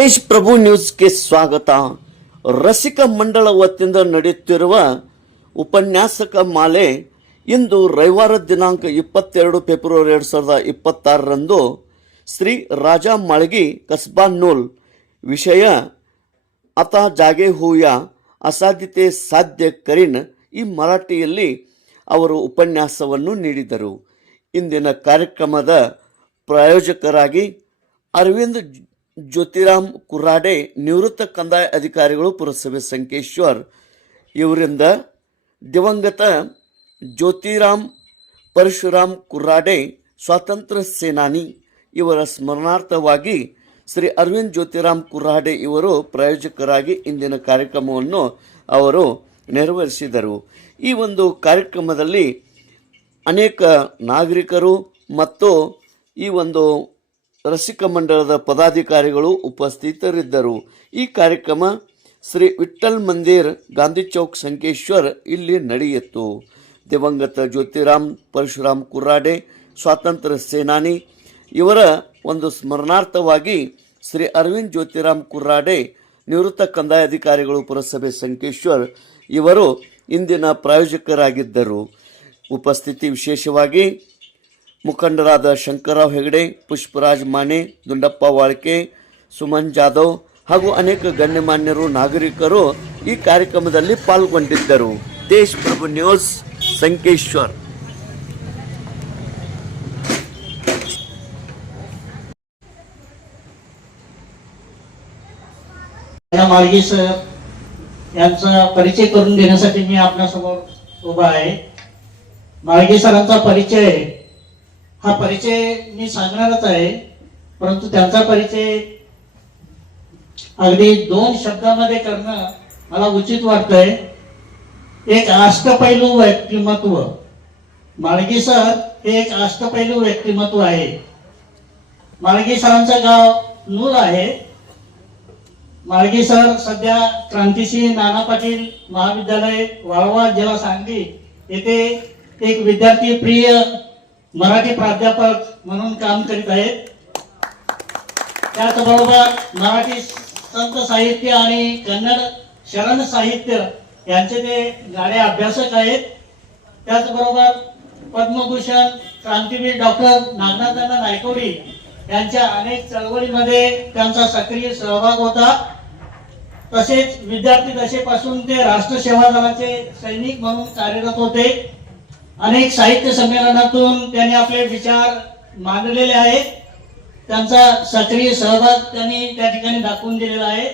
ತೇಜ್ ಪ್ರಭು ನ್ಯೂಸ್ಗೆ ಸ್ವಾಗತ. ರಸಿಕ ಮಂಡಳ ವತಿಯಿಂದ ನಡೆಯುತ್ತಿರುವ ಉಪನ್ಯಾಸಕ ಮಾಲೆ ಇಂದು ರವಿವಾರ ದಿನಾಂಕ 22 ಫೆಬ್ರವರಿ 2026ರಂದು ಶ್ರೀ ರಾಜಾ ಮಾळगी कसबा नूल ವಿಷಯ आता जागे होऊया ಅಸಾಧ್ಯತೆ ಸಾಧ್ಯ ಕರೀನ್ ಈ ಮರಾಠಿಯಲ್ಲಿ ಅವರು ಉಪನ್ಯಾಸವನ್ನು ನೀಡಿದರು. ಇಂದಿನ ಕಾರ್ಯಕ್ರಮದ ಪ್ರಾಯೋಜಕರಾಗಿ ಅರವಿಂದ್ ಜ್ಯೋತಿರಾಮ್ ಕುರಾಡೆ ನಿವೃತ್ತ ಕಂದಾಯ ಅಧಿಕಾರಿಗಳು ಪುರಸಭೆ ಸಂಕೇಶ್ವರ್ ಇವರಿಂದ ದಿವಂಗತ ಜ್ಯೋತಿರಾಮ್ ಪರಶುರಾಮ್ ಕುರಾಡೆ ಸ್ವಾತಂತ್ರ್ಯ ಸೇನಾನಿ ಇವರ ಸ್ಮರಣಾರ್ಥವಾಗಿ ಶ್ರೀ ಅರವಿಂದ್ ಜ್ಯೋತಿರಾಮ್ ಕುರಾಡೆ ಇವರು ಪ್ರಾಯೋಜಕರಾಗಿ ಇಂದಿನ ಕಾರ್ಯಕ್ರಮವನ್ನು ಅವರು ನೆರವೇರಿಸಿದರು. ಈ ಒಂದು ಕಾರ್ಯಕ್ರಮದಲ್ಲಿ ಅನೇಕ ನಾಗರಿಕರು ಮತ್ತು ಈ ಒಂದು ರಸಿಕ ಮಂಡಳದ ಪದಾಧಿಕಾರಿಗಳು ಉಪಸ್ಥಿತರಿದ್ದರು. ಈ ಕಾರ್ಯಕ್ರಮ ಶ್ರೀ ವಿಠ್ಠಲ್ ಮಂದಿರ್ ಗಾಂಧಿ ಚೌಕ್ ಸಂಕೇಶ್ವರ್ ಇಲ್ಲಿ ನಡೆಯಿತು. ದಿವಂಗತ ಜ್ಯೋತಿರಾಮ್ ಪರಶುರಾಮ್ ಕುರಾಡೆ ಸ್ವಾತಂತ್ರ್ಯ ಸೇನಾನಿ ಇವರ ಒಂದು ಸ್ಮರಣಾರ್ಥವಾಗಿ ಶ್ರೀ ಅರವಿಂದ್ ಜ್ಯೋತಿರಾಮ್ ಕುರಾಡೆ ನಿವೃತ್ತ ಕಂದಾಯ ಅಧಿಕಾರಿಗಳು ಪುರಸಭೆ ಸಂಕೇಶ್ವರ್ ಇವರು ಇಂದಿನ ಪ್ರಾಯೋಜಕರಾಗಿದ್ದರು. ಉಪಸ್ಥಿತಿ ವಿಶೇಷವಾಗಿ ಮುಖಂಡರಾದ ಶಂಕರರಾವ್ ಹೆಗಡೆ, ಪುಷ್ಪರಾಜ್ ಮಾನೆ, ದುಂಡಪ್ಪ ವಾಳ್ಕೆ, ಸುಮನ್ ಜಾಧವ್ ಹಾಗೂ ಅನೇಕ ಗಣ್ಯಮಾನ್ಯರು ನಾಗರಿಕರು ಈ ಕಾರ್ಯಕ್ರಮದಲ್ಲಿ ಪಾಲ್ಗೊಂಡಿದ್ದರು. ತೇಜ್ ಪ್ರಭು ನ್ಯೂಸ್ ಸಂಕೇಶ್ವರ್. माळगी सर यांचा परिचय करून देण्यासाठी मी आपल्यासमोर उभा आहे. माळगी सरांचा परिचय हा परिचय मी सांगणारच आहे, परंतु त्यांचा परिचय अगदी 2 शब्दामध्ये करणं मला उचित वाटतंय. एक अष्टपैलू व्यक्तिमत्व. माळगी सर हे एक अष्टपैलू व्यक्तिमत्व आहे. माळगी सरांचं गाव नूल आहे. माळगी सर सध्या क्रांतिसिंह नाना पाटील महाविद्यालय वाळवा जिल्हा सांगली येथे एक विद्यार्थी प्रिय मराठी प्राध्यापक म्हणून काम करीत आहेत. त्याचबरोबर मराठी संत साहित्य आणि कन्नड शरण साहित्य यांचे ते गाडे अभ्यासक आहेत. त्याचबरोबर पद्मभूषण क्रांतीवीर डॉक्टर नागनाथांना नायकवडी यांच्या अनेक चळवळीमध्ये त्यांचा सक्रिय सहभाग होता. तसेच विद्यार्थी दशेपासून ते राष्ट्र सेवा दलाचे सैनिक म्हणून कार्यरत होते. अनेक साहित्य संमेलनातून त्यांनी आपले विचार मांडलेले आहेत. त्यांचा सक्रिय सहभाग त्यांनी त्या ठिकाणी दाखवून दिलेला आहे.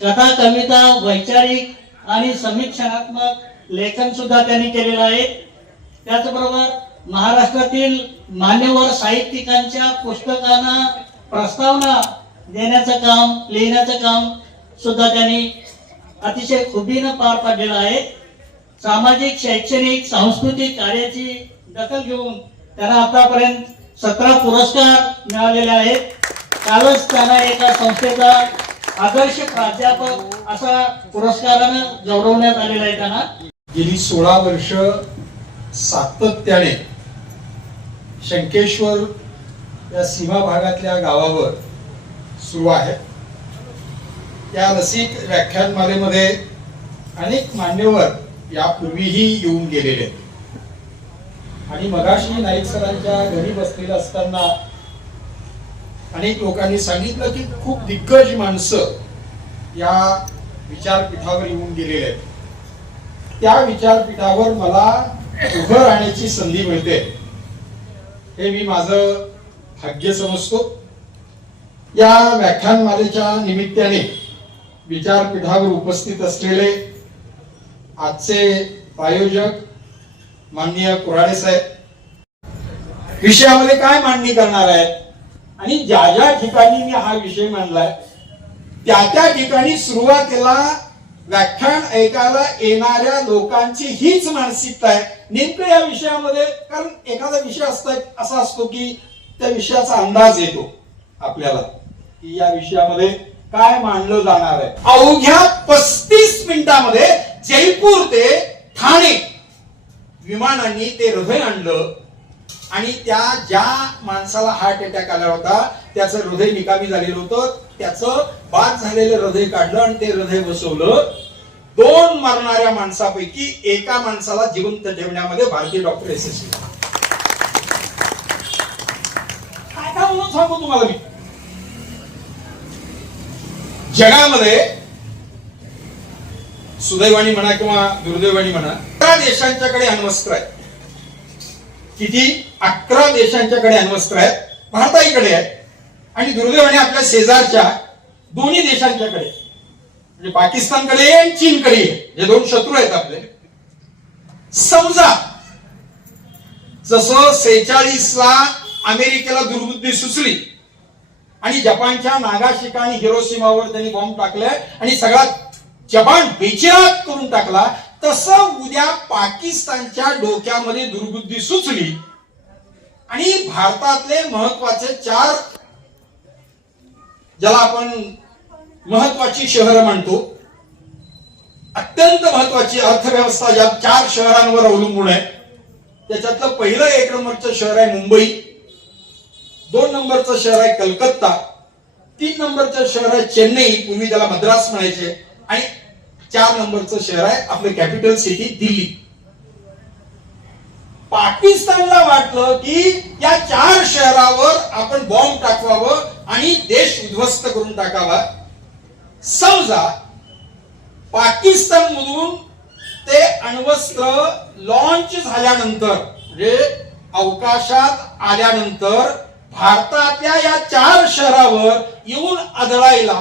कथा, कविता, वैचारिक आणि समीक्षणात्मक लेखन सुद्धा त्यांनी केलेलं आहे. त्याचबरोबर महाराष्ट्रातील मान्यवर साहित्यिकांच्या पुस्तकांना प्रस्तावना देण्याचं काम, लिहिण्याचं काम सुद्धा त्यांनी अतिशय खुबीनं पार पाडलेलं आहे. सामाजिक, शैक्षणिक, सांस्कृतिक कार्याची दखल घेऊन त्यांना आतापर्यंत 17 पुरस्कार मिळालेले आहेत. कालच त्यांना एका संस्थेचा आदर्श प्राध्यापक असा पुरस्कारानं गौरवण्यात आलेला आहे. त्यांना गेली 16 वर्ष सातत्याने शंकेश्वर या सीमा भागातल्या गावावर सुरू आहे. त्या रसिक व्याख्यानमालेमध्ये अनेक मान्यवर यापूर्वीही येऊन गेलेले आहेत. आणि मगाशी नाईक सरांच्या घरी बसलेले असताना अनेक लोकांनी सांगितलं की खूप दिग्गज माणसं या विचारपीठावर येऊन गेलेले आहेत. त्या विचारपीठावर मला उभं राहण्याची संधी मिळते हे मी माझं भाग्य समजतो. या व्याख्यानमालेच्या निमित्ताने विचारपीठावर उपस्थित असलेले आजचे प्रायोजक माननीय कुराडे साहेब विषयामध्ये काय मांडणी करणार आहेत आणि ज्या ज्या ठिकाणी मी हा विषय मांडलाय त्या त्या ठिकाणी सुरुवातीला व्याख्यान ऐकायला येणाऱ्या लोकांची हीच मानसिकता आहे नेमकं या विषयामध्ये. कारण एखादा विषय असा असतो की त्या विषयाचा अंदाज येतो आपल्याला की या विषयामध्ये काय मांडलं जाणार आहे. अवघ्या 35 मिनिटांमध्ये जयपूर ते ठाणे विमानांनी ते हृदय आणलं आणि त्या ज्या माणसाला हार्ट अटॅक आला होता त्याचं हृदय निकामी झालेलं होतं त्याचं बाद झालेलं हृदय काढलं आणि ते हृदय बसवलं. 2 मरणाऱ्या माणसापैकी एका माणसाला जिवंत ठेवण्यामध्ये भारतीय डॉक्टर यशस्वी. काय म्हणून सांगू तुम्हाला मी, जगामध्ये सुदैवानी म्हणा किंवा दुर्दैवानी म्हणा 11 देशांच्याकडे अण्वस्त्र आहेत. किती? 11 देशांच्याकडे अण्वस्त्र आहेत. भारताकडे आहे आणि दुर्दैवाने आपल्या शेजारच्या दोन्ही देशांच्याकडे म्हणजे पाकिस्तानकडे आणि चीनकडे हे 2 शत्रू आहेत आपले. समजा जसं 46 ला अमेरिकेला दुर्बुद्धी सुचली आणि जपानच्या नागाशिका आणि हिरोशिमावर त्यांनी बॉम्ब टाकले आणि सगळा जपान बेचिराख करून टाकला, तसं उद्या पाकिस्तानच्या डोक्यामध्ये दुर्बुद्धी सुचली आणि भारतातले महत्वाचे 4 ज्याला आपण महत्वाची शहरं म्हणतो, अत्यंत महत्वाची अर्थव्यवस्था ज्या 4 शहरांवर अवलंबून आहे, त्याच्यातलं पहिलं 1 नंबरचं शहर आहे मुंबई, 2 नंबरचं शहर आहे कलकत्ता, 3 नंबरचं शहर आहे चेन्नई, पूर्वी त्याला मद्रास म्हणायचे, आणि 4 नंबरचं शहर आहे आपलं कॅपिटल सिटी दिल्ली. पाकिस्तानला वाटलं की या 4 शहरावर आपण बॉम्ब टाकवावं आणि देश उद्ध्वस्त करून टाकावा. समजा पाकिस्तान मधून ते अण्वस्त्र लॉन्च झाल्यानंतर म्हणजे अवकाशात आल्यानंतर भारतातल्या या 4 शहरावर येऊन आदळायला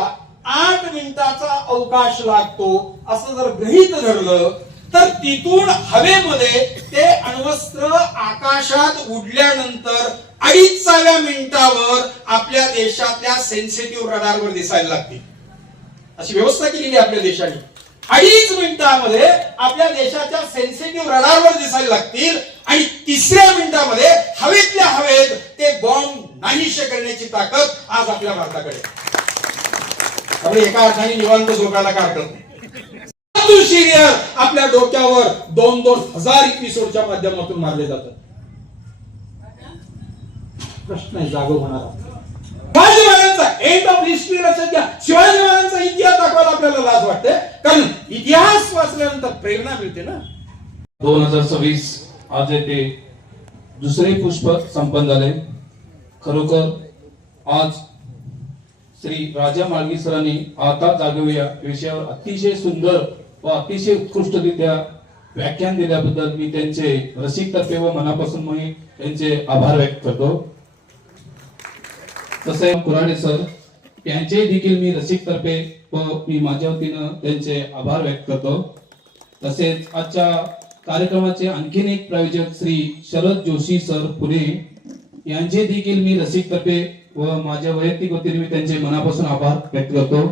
8 मिनिटाचा अवकाश लागतो असं जर गृहीत धरलं, तर तिथून हवेमध्ये ते अण्वस्त्र आकाशात उडल्यानंतर 2.5व्या मिनिटावर आपल्या देशातल्या सेन्सिटिव्ह रडारवर दिसायला लागतील. अशी व्यवस्था केलेली आहे आपल्या देशाने. 2.5 मिनिटामध्ये आपल्या देशाच्या सेन्सिटिव्ह रडारवर दिसायला लागतील आणि 3ऱ्या मिनिटामध्ये हवेतल्या हवेत ते बॉम्ब नाहीसे करण्याची ताकद आज आपल्या भारताकडे. त्यामुळे एका अर्थाने निवांत झोपायला काय हरकत नाही. आपल्या डोक्यावर 2-2 हजार एपिसोडच्या माध्यमातून मारले जातात. प्रश्न आहे जागो होणारा. शिवाजी महाराजांचा एंड ऑफ हिस्ट्री लक्षात घ्या. शिवाजी महाराजांचा इतिहास दाखवायला आपल्याला लाज वाटते, कारण इतिहास वाचल्यानंतर प्रेरणा मिळते ना. 2026 आज येथे दुसरे पुष्प संपन्न झाले. खरोखर आज श्री राजा माळगी सरांनी आता जागूया विषयावर अतिशय सुंदर व अतिशय उत्कृष्टरित्या व्याख्यान दिल्याबद्दल मी त्यांचे रसिकतर्फे व मनापासून मी त्यांचे आभार व्यक्त करतो. तसे कुराडे सर यांचे देखील मी रसिकतर्फे व मी माझ्या वतीनं त्यांचे आभार व्यक्त करतो. तसेच आजच्या कार्यक्रमाचे आणखीन एक प्रायोजक श्री शरद जोशी सर पुणे यांचे देखील मी रसिकतर्फे व माझ्या वैयक्तिक वतीने मी त्यांचे मनापासून आभार व्यक्त करतो.